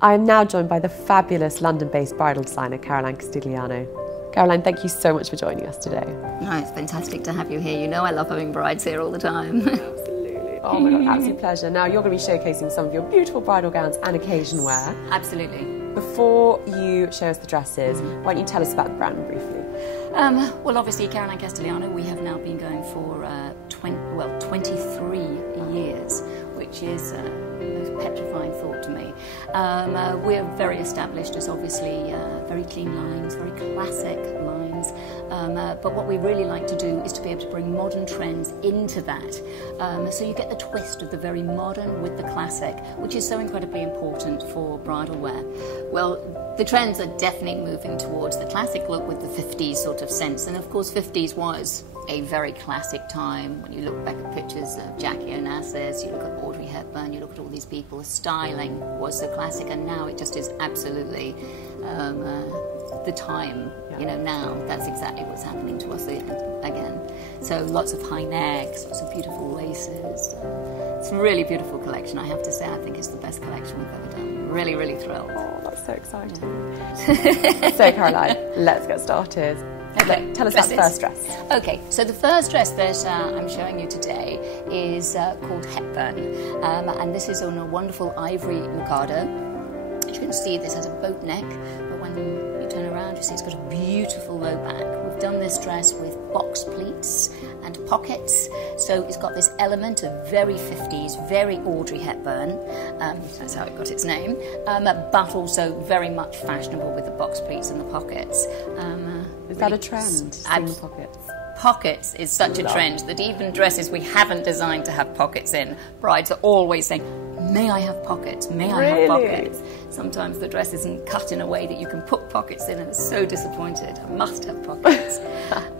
I am now joined by the fabulous London-based bridal designer, Caroline Castigliano. Caroline, thank you so much for joining us today. No, it's fantastic to have you here. You know I love having brides here all the time. Absolutely. Oh my God, absolute pleasure. Now you're going to be showcasing some of your beautiful bridal gowns and occasion wear. Absolutely. Before you show us the dresses, why don't you tell us about the brand briefly? Well, obviously, Caroline Castigliano, we have now been going for 23 years, which is the most petrifying thought to me. We're very established as obviously very clean lines, very classic lines, but what we really like to do is to be able to bring modern trends into that. So you get the twist of the very modern with the classic, which is so incredibly important for bridal wear. Well, the trends are definitely moving towards the classic look with the 50s sort of sense, and of course 50s was a very classic time. When you look back at pictures of Jackie Onassis, you look at Audrey Hepburn, you look at all these people, styling was the classic, and now it just is absolutely the time. You know, now that's exactly what's happening to us again. So lots of high necks, lots of beautiful laces. It's a really beautiful collection, I have to say. I think it's the best collection we've ever done. Really, really thrilled. Oh, that's so exciting. Yeah. So Caroline, let's get started. Okay, tell us about the first dress. Okay, so the first dress that I'm showing you today is called Hepburn, and this is on a wonderful ivory Mikado. As you can see, this has a boat neck, but when you turn around, you see it's got a beautiful low back. We've done this dress with box pleats and pockets, so it's got this element of very 50s, very Audrey Hepburn, that's how it got its name, but also very much fashionable with the box pleats and the pockets. Is that a trend, seeing the pockets? Pockets is such a trend that even dresses we haven't designed to have pockets in, brides are always saying, may I have pockets? May I have pockets? Sometimes the dress isn't cut in a way that you can put pockets in, and it's so disappointed. I must have pockets.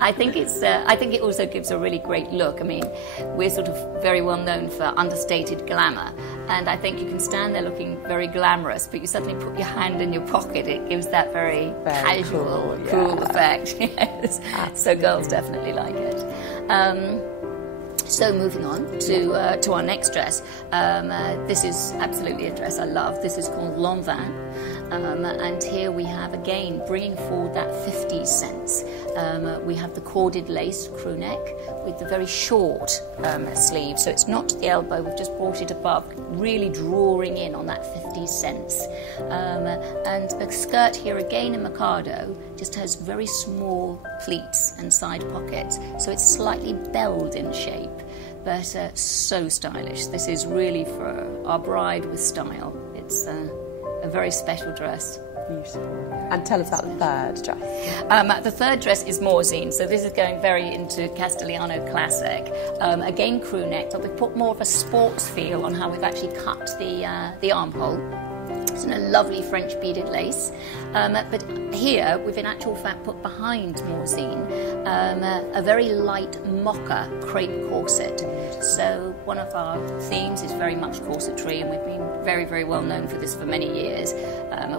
I think it also gives a really great look. I mean, we're sort of very well known for understated glamour, and I think you can stand there looking very glamorous, but you suddenly put your hand in your pocket, it gives that very casual, cool effect. Yes. So girls definitely like it. So moving on to our next dress. This is absolutely a dress I love. This is called Lanvin. And here we have, again, bringing forward that 50s sense. We have the corded lace crew neck with the very short sleeve. So it's not to the elbow, we've just brought it above, really drawing in on that 50s sense. And the skirt here, again in Mikado, just has very small pleats and side pockets. So it's slightly belled in shape, but so stylish. This is really for our bride with style. It's a very special dress. Beautiful. And tell us about the third dress. The third dress is Morzine, so this is going very into Castigliano classic. Again crew neck, but we've put more of a sports feel on how we've actually cut the armhole. It's in a lovely French beaded lace, but here we've in actual fact put behind Morzine a very light mocha crepe corset. So one of our themes is very much corsetry, and we've been very, very well known for this for many years.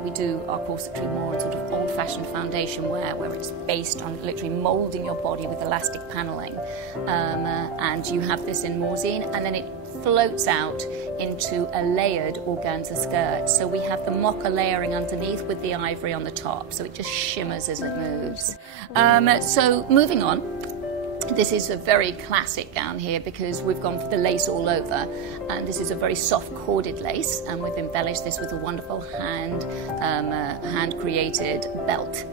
We do our corsetry more in sort of old-fashioned foundation wear, where it's based on literally moulding your body with elastic panelling. And you have this in Morzine, and then it floats out into a layered organza skirt. So we have the mocha layering underneath with the ivory on the top, so it just shimmers as it moves. So moving on. This is a very classic gown here because we've gone for the lace all over, and this is a very soft corded lace, and we've embellished this with a wonderful hand-created belt.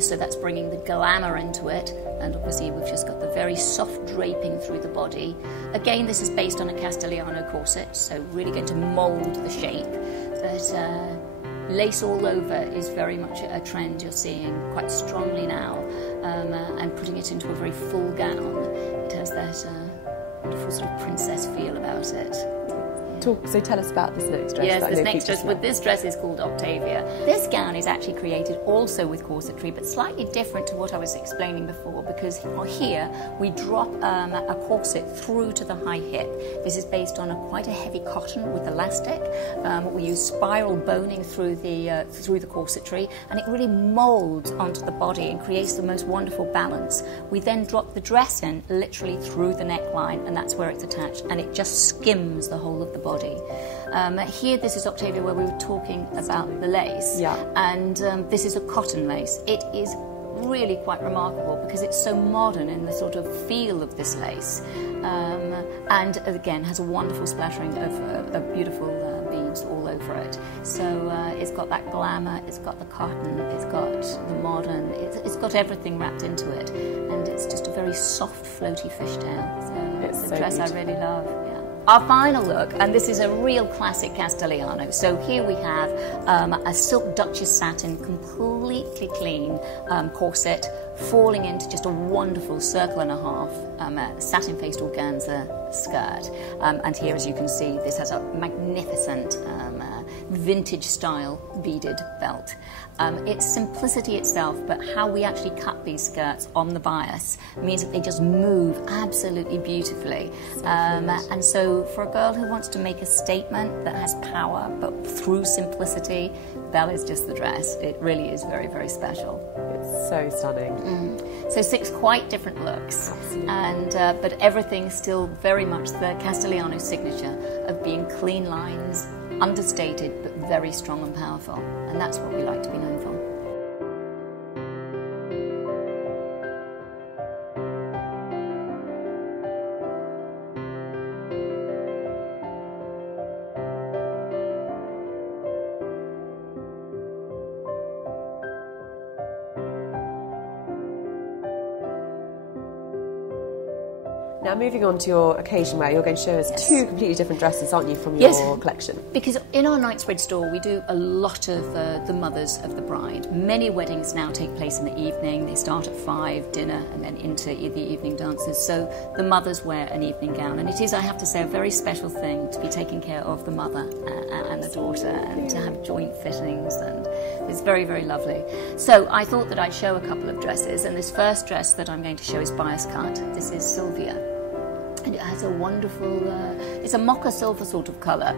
So that's bringing the glamour into it, and obviously we've just got the very soft draping through the body. Again, this is based on a Castigliano corset, so really going to mould the shape, but lace all over is very much a trend you're seeing quite strongly now, and putting it into a very full gown. It has that wonderful sort of princess feel about it. So tell us about this next dress. Yes, this dress is called Octavia. This gown is actually created also with corsetry, but slightly different to what I was explaining before, because here we drop a corset through to the high hip. This is based on quite a heavy cotton with elastic. We use spiral boning through the corsetry, and it really moulds onto the body and creates the most wonderful balance. We then drop the dress in literally through the neckline, and that's where it's attached, and it just skims the whole of the body. body. Here, this is Octavia, where we were talking about the lace. Yeah. And this is a cotton lace. It is really quite remarkable because it's so modern in the sort of feel of this lace, and again has a wonderful splattering of beautiful beads all over it. So it's got that glamour, it's got the cotton, it's got the modern, it's got everything wrapped into it, and it's just a very soft floaty fishtail. So it's a dress I really love. Yeah. Our final look, and this is a real classic Castigliano. So here we have a silk Duchess satin, completely clean corset, falling into just a wonderful circle and a half satin-faced organza skirt. And here, as you can see, this has a magnificent vintage-style beaded belt. It's simplicity itself, but how we actually cut these skirts on the bias means that they just move absolutely beautifully. And so for a girl who wants to make a statement that has power, but through simplicity, Belle is just the dress. It really is very, very special. It's so stunning. So 6 quite different looks. Absolutely. And but everything still very much the Castigliano signature of being clean lines, understated, but very strong and powerful. And that's what we like to be known for. Now moving on to your occasion wear, you're going to show us 2 completely different dresses, aren't you, from your collection? Because in our Knightsbridge store we do a lot of the mothers of the bride. Many weddings now take place in the evening. They start at 5, dinner, and then into the evening dances. So the mothers wear an evening gown, and it is, I have to say, a very special thing to be taking care of the mother and the daughter, and to have joint fittings, and it's very, very lovely. So I thought that I'd show a couple of dresses, and this first dress that I'm going to show is bias cut. This is Sylvia. And it has a wonderful, it's a mocha silver sort of colour,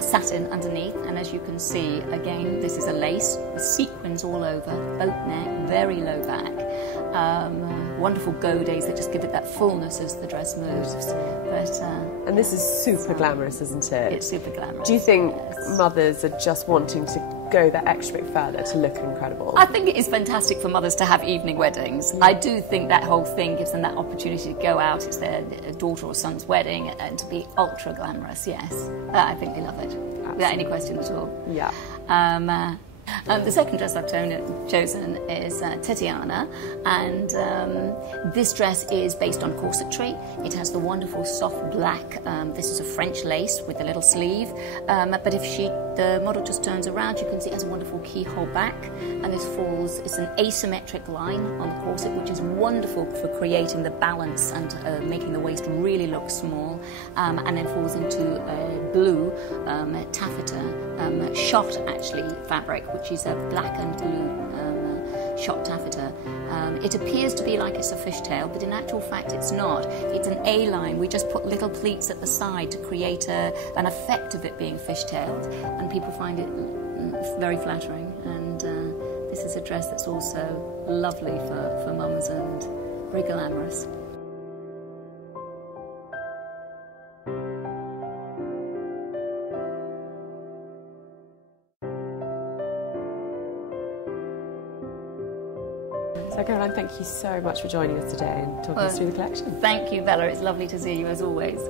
satin underneath, and as you can see, again, this is a lace with sequins all over, boat neck, very low back, wonderful godees that just give it that fullness as the dress moves. But, and this is super glamorous, isn't it? It's super glamorous. Do you think mothers are just wanting to go that extra bit further to look incredible? I think it is fantastic for mothers to have evening weddings. I do think that whole thing gives them that opportunity to go out, it's their daughter or son's wedding, and to be ultra glamorous, yes. I think they love it, without any question at all. Yeah. The second dress I've chosen is Titiana, and this dress is based on corsetry. It has the wonderful soft black, this is a French lace with a little sleeve, but if the model just turns around, you can see it has a wonderful keyhole back, and this falls, it's an asymmetric line on the corset, which is wonderful for creating the balance and making the waist really look small, and then falls into blue taffeta, shot actually fabric, which is a black and blue shot taffeta. It appears to be like it's a fishtail, but in actual fact it's not. It's an A-line. We just put little pleats at the side to create an effect of it being fishtailed, and people find it very flattering. And this is a dress that's also lovely for mums and very glamorous. So Caroline, thank you so much for joining us today and talking us through the collection. Thank you, Bella. It's lovely to see you as always.